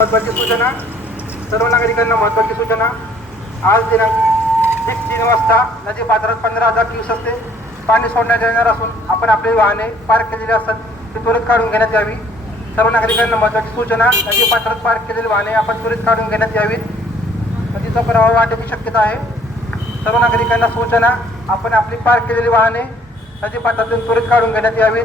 महत्त्वाची सूचना. सर्व नागरिकांना महत्त्वाची सूचना. आज दिनांक 3 वाजता नदी पात्रात 15,000 क्यूस असते पाणी सोडण्यात येणार असून आपण आपली वाहने पार्क केलेली असतात ती त्वरित काढून घेण्यात यावी. सर्व नागरिकांना महत्त्वाची सूचना. नदी पात्रात पार्क केलेली वाहने आपण त्वरित काढून घेण्यात यावीत. नदीचा प्रवाह वाढण्याची शक्यता आहे. सर्व नागरिकांना सूचना. आपण आपली पार्क केलेली वाहने नदी पात्रातून त्वरित काढून घेण्यात यावीत.